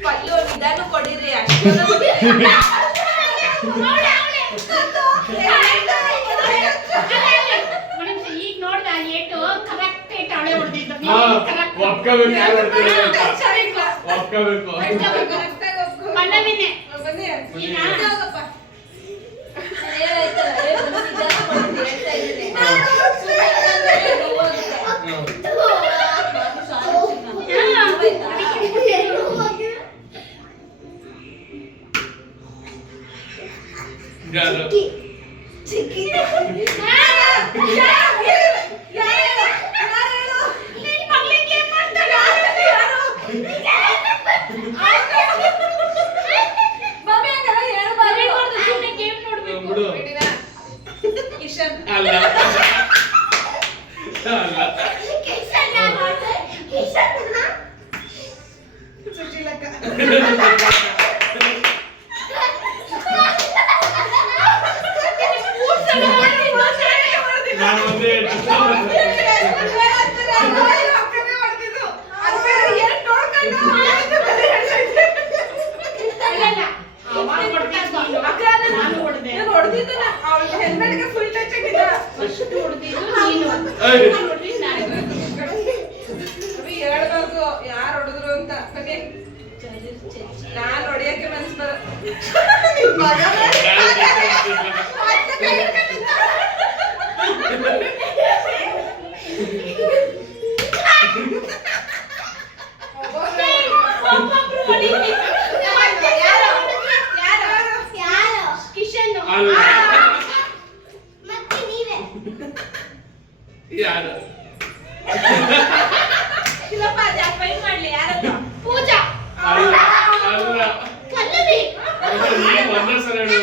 ಪಲ್ಲು ನಿಧಾನ ಕೊಡಿರಿ ಅಷ್ಟು ಈಗ ನೋಡ್ದ ಏಟು ಕರೆಕ್ಟ್ ಏಟ್ ಅವಳೆ ಹೊಡೆದಿದ್ದು ಪಲ್ಲವಿನೇ ಯಾರು ಹೊಡೆದ್ರು ಅಂತ ನಾನು ಹೊಡಿಯಕ್ಕೆ ಮನಸ್ಸು ಬರ ಯಾರು ಶಿವಪ್ಪ ಜಾಪೈ ಮಾಡ್ಲಿ ಯಾರದು ಪೂಜಾ ಅಲ್ಲ ಅಲ್ಲ ಕಲ್ಲವಿ ಒಂದೇ ಸಲ ಹೇಳು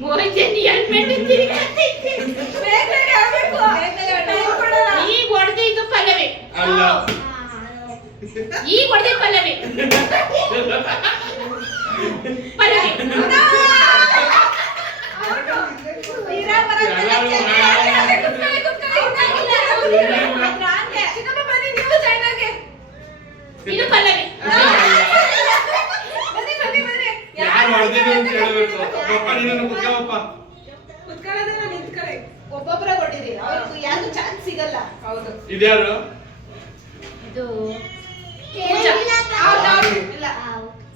ಮೋಜನಿ ಹೆಲ್ಮೆಟ್ ತಿರುಗತ್ತೆ ಬೇಗ ಹೇಳ್ಬೇಕು ಟೈಮ್ ಕೊಡಲ್ಲ ಈಗ ಹೊಡೆದಿದ್ದು ಪಲ್ಲವಿ ಅಲ್ಲ ಈಗ ಹೊಡೆದಿದ್ದು ಪಲ್ಲವಿ ಪಲ್ಲವಿ ತೀರಾ ಬರಲ್ಲ ಚಿಕ್ಕಪ್ಪ ಬನ್ನಿ ನೀವು ಸೈಡ್ಗೆ ಇದು ಪಲ್ಲವಿ ಬನ್ನಿ ಬನ್ನಿ ಬನ್ನಿ ಯಾರು ಹೊಡೆದಿದ್ದು ಅಂತ ಹೇಳಬೇಕು ಪಪ್ಪ ನೀನು ಕುತ್ಕೊಳ್ಳಪ್ಪ ಕುತ್ಕೊಳ್ಳೋದನ್ನ ನಿಂತ್ಕೊಳ್ಳಿ ಒಬ್ಬೊಬ್ಬರೇ ಕೊಟ್ಟಿರಿ ಅವ್ರಿಗೆ ಯಾರು ಚಾನ್ಸ್ ಸಿಗಲ್ಲ ಹೌದು ಇದ್ಯಾರು ಇದು ಪೂಜಾ ಇಲ್ಲ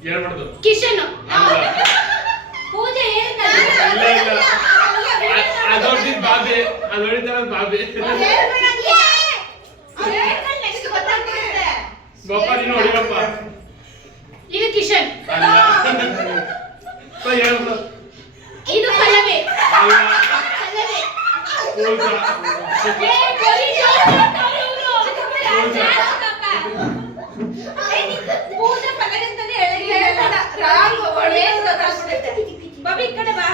ಹೇಳ್ಬಾರ್ದು ಕಿಶನ್ ಅಲ್ಲ ಪೂಜೆ ಇಲ್ಲ ಇಲ್ಲ ಅದು ಹೊಡೆದಿದ್ದು ಬಾಬೆ ಅದು ಹೊಡಿತಾರ ಬಾಬೆ ಬಪ್ಪ ನೀನು ಹೊಡಿಬಪ್ಪ ಇದು ಕಿಶನ್ ಅಲ್ಲ ಹೇಳ್ಬಿಡು ಇದು ಪಲ್ಲವಿ ಅಲ್ಲ ಪಲ್ಲವಿ ಪೂಜಾ ಪೂಜಾ ಪಲ್ಲವಿ ಅಂತಾನೆ ಹೇಳಿಲ್ಲ ರಾಂಗ್ ಬಾಬಿ ಈ ಕಡೆ ಬಾ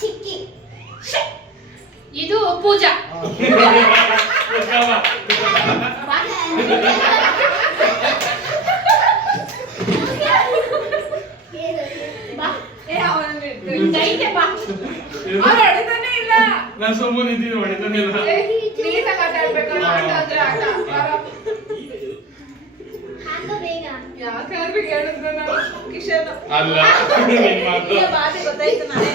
ಚಿಕ್ಕಿ ಇದು ಪೂಜಾ ದೈತೆ ಬಾ ಅವ್ರು ಹೊಡಿತಾನೆ ಇಲ್ಲ ನಾನು ಸುಮ್ಮನೆ ಇದ್ದೀನಿ ಹೊಡಿತಾನೆ ಇಲ್ಲ ನೀಟಾಗಿ ಆಟ ಆಡ್ಬೇಕು ಆಟ ಆದ್ರೆ ಆಟ ಯಾಕಂದ್ರೆ ಹೇಳಿದ್ರು ನಾನು ಕಿಶನ್ ಅಲ್ಲ ನಿನ್ ಮಾತು ಬಾಧೆ ಗೊತ್ತಾಯ್ತು ನಾನೇ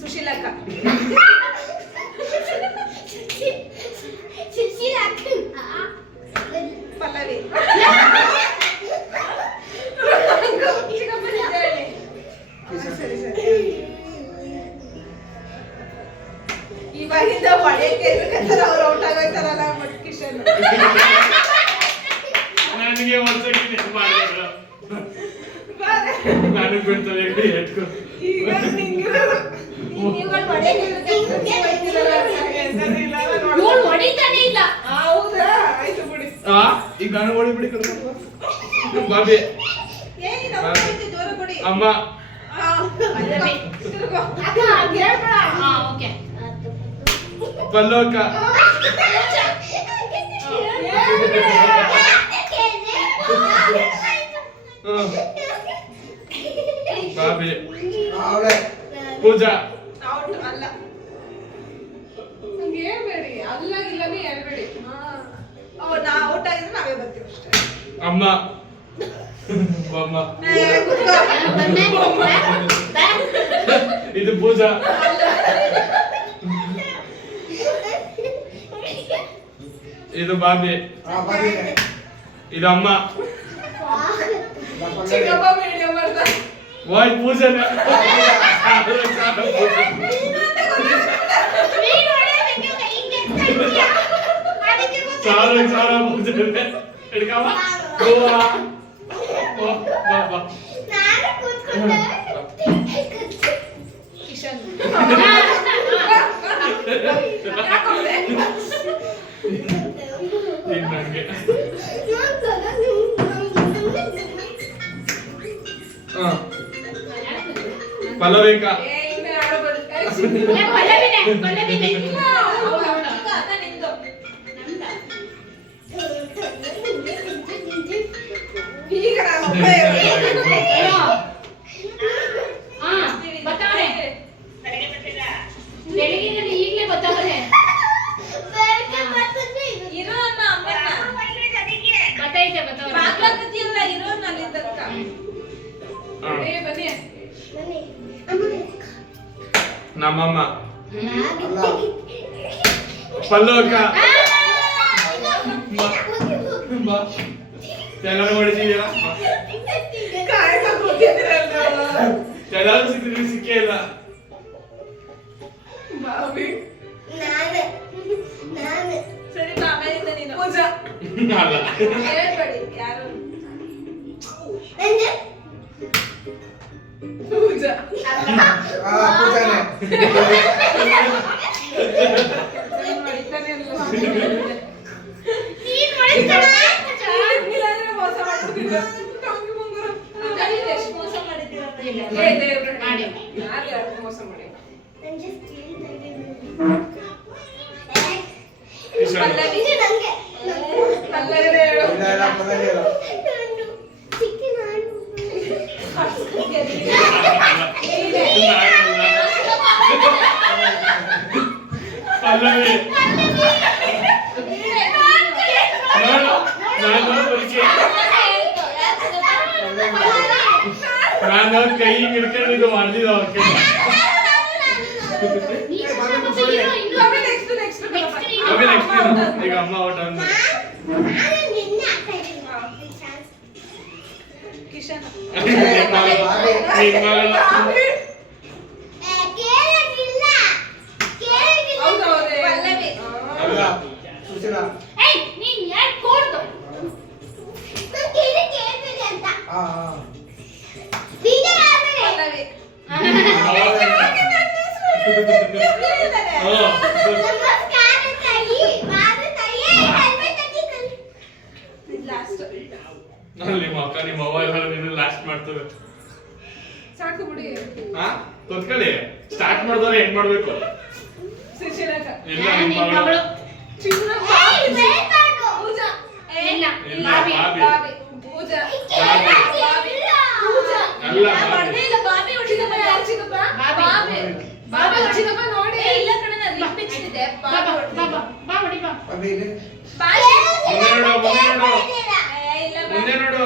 ಸುಶೀಲಕ್ಕ ಪಲ್ಲವಿ ಚಿಕ್ಕಪ್ಪ ನಿಜ ಹೇಳಿ ಸರಿ ಸರಿ ಇವಾಗಿಂದ ಹೊಡೆಯಕ್ಕೆ ಇರ್ಬೇಕಾದ್ರೆ ಅವ್ರು ಔಟ್ ಆಗೋಯ್ತಾರಲ್ಲ ಬಟ್ ಕಿಶನ್ ನನಗೆ ಒಂದ್ಸತಿ ಮಾಡಿದ್ರು ನಾನು ಬಿಡ್ತಾರೆ ಎಟ್ಕೊ ಈಗ ನಿಂಗಿರೋದು ನೀವುಗಳು ಹೊಡೆಯಕ್ಕೆ ನೋಡ್ ಹೊಡಿತಾನೆ ಇಲ್ಲ ಹೌದಾ ಆಯ್ತು ಬಿಡಿ ಈಗ ನಾನು ಹೊಡಿಬಿಡಿ ಕರ್ಕೊಂಡು ಬಾಬೆ ಏನಿ ನಾವು ದೂರ ಕೊಡಿ ಅಮ್ಮ ತಿರುಗೋ ಅಕ್ಕ ಹೇಳ್ಬೇಡ ಹಾ ಓಕೆ ಪಲ್ಲೋಕ ಬಾಬೆ ಅವಳೆ ಪೂಜಾ ಔಟ್ ಅಲ್ಲ ಹೇಳ್ಬೇಡಿ ಅಲ್ಲ ಇಲ್ಲನೇ ಹೇಳ್ಬೇಡಿ ನಾ ಔಟ್ ಆಗಿದ್ರೆ ನಾವೇ ಬರ್ತೀವಿ ಅಷ್ಟೇ ಅಮ್ಮ ಅಮ್ಮ ಇದು ಪೂಜಾ ಇದು ಬಾಬಿ ಇದು ಅಮ್ಮ ಚಿಕ್ಕಪ್ಪ ವಿಡಿಯೋ ಮಾಡ್ದ ವಾಯ್ ಪೂಜನ ಸಾರ ಪೂಜನೆ ಹಿಡ್ಕಮ್ಮ ಗೋವಾ ಬಾ ಕಿಶನ್ ಈಗ ನಂಗೆ ಪಲ್ಲವಿಕ ಈಗ ನಾನು ಬೆಳಿಗ್ಗೆ ಈಗಲೇ ಗೊತ್ತಾಗದೆ ನಮ್ಮಮ್ಮ ಪಲ್ಲವಕ್ಕ ಎಲ್ಲರೂ ಹೊಡಿತೀರಾ ಎಲ್ಲರೂ ಸಿಕ್ಕಿದ್ರೆ ಸಿಕ್ಕೇ ಇಲ್ಲ ಸರಿ ಆಮೇಲಿಂದ ನೀನು ಪೂಜಾ ಅಲ್ಲ ಹೇಳ್ಬೇಡಿ ಯಾರು ಪೂಜಾ ಮೋಸ ಮಾಡ್ಬಿಟ್ಟಿದ್ದ ಮೋಸ ಮಾಡಿದ್ದೀರ ಮಾಡಿ ಯಾರು ಮೋಸ ಮಾಡಿ ಪಲ್ಲವಿ ಪಲ್ಲವಿ ಹೇಳು ಪಲ್ಲವಿ ನಾನು ಕೈ ಹಿಡ್ಕೊಂಡಿದ್ದು ಮಾಡ್ದಿದ್ದ ಅವಕ್ಕೆ ಈಗ ಅಮ್ಮ ಔಟ್ ಅಂದ ಕಿಶನ್ ನಿಮ್ಮ ಅಕ್ಕ ನಿಮ್ಮ ಅವ್ವ ಎಲ್ಲ ಲಾಸ್ಟ್ ಮಾಡ್ತವೆ ಸಾಕು ಬಿಡಿ ತೊತ್ಕೊಳ್ಳಿ ಸ್ಟಾರ್ಟ್ ಮಾಡಿದವ್ರೆ ಹೆಂಗ್ ಮಾಡ್ಬೇಕು ಸುಶೀಲಕ್ಕ ಇಲ್ಲ ನಿಮ್ಮ ಮಗಳು ಪೂಜಾ ಇಲ್ಲ ಇಲ್ಲ ಬಾಬಿ ಬಾಬಿ ಪೂಜಾ ಅಲ್ಲ ಬರ್ದೇ ಇಲ್ಲ ಬಾಬಿ ಹೊಡಿದಪ್ಪ ಯಾರು ಚಿಕ್ಕಪ್ಪ ಬಾಬಿ ಬಾಬಿ ಹೊಡಿದಪ್ಪ ನೋಡಿ ಇಲ್ಲ ಕಡೆ ನಾನು ಲಿಪ್ಪಿಚ್ಚಿದ್ದೆ ಬಾಬಿ ಬಾಬಾ ಬಾ ಹೊಡಿ ಬಾ ಇಲ್ಲ ಮುಂದೆ ನೋಡು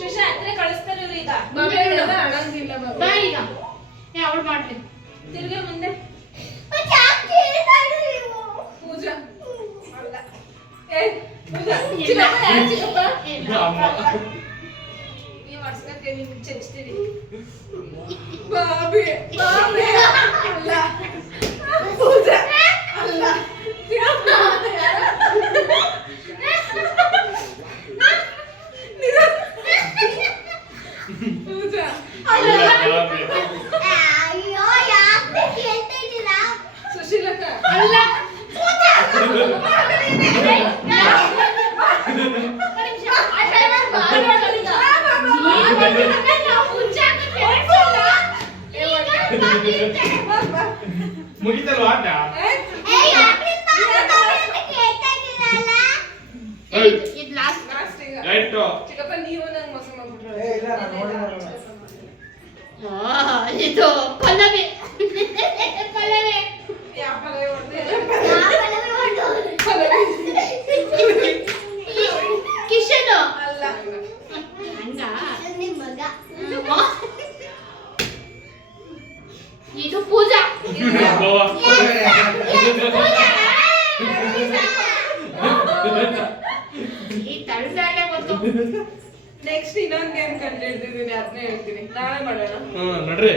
ಶಿಶ ಹತ್ರ ಕಳಿಸ್ತಾರೆ ಇವ್ರು ಈಗ ಬಾಬಿ ಹೇಳೋದ ಅಣಂಗಿಲ್ಲ ಬಾ ಬಾಬಿ ಈಗ ಅವಳು ಮಾಡ್ಲಿ ತಿರ್ಗಿ ಮುಂದೆ ಪೂಜಾ ಅಲ್ಲ ಏ ಪೂಜಾ ಚಿಕ್ಕಪ್ಪ ಯಾರು ಚಿಕ್ಕಪ್ಪ ಅಮ್ಮ ನೀವು ವರ್ಷಕ್ಕೆ ನೀವು ಚೆಚ್ತೀರಿ ಬಾಬಿ ಬಾಬಿ ಅಲ್ಲ ಪೂಜಾ ಅಲ್ಲ ಪೂಜಾ ಅಲ್ಲ ಬಾಬಿ ಸುಶೀಲಕ್ಕ ಅಲ್ಲ ಮುಗಿತಲ್ವ ಆಟ ಇದು ಲಾಸ್ಟ್ ಲಾಸ್ಟ್ ಈಗ ರೈಟ್ ಚಿಕ್ಕಪ್ಪ ನೀವು ನಂಗೆ ಮೋಸ ಮಾಡ್ಬಿಟ್ರೆ ಇದು ಪಲ್ಲವಿ ಪಲ್ಲವಿ ಯಾವ ಪಲ್ಲವಿ ಹೊಡ್ದೆ? ನೆಕ್ಸ್ಟ್ ಇನ್ನೊಂದ್ ಗೇಮ್ ಕಂಡು ಹಿಡ್ದಿದ್ದೀನಿ ಅದನ್ನೇ ಹೇಳ್ತೀನಿ ನಾವೇ ಮಾಡೋಣ ನಡ್ರಿ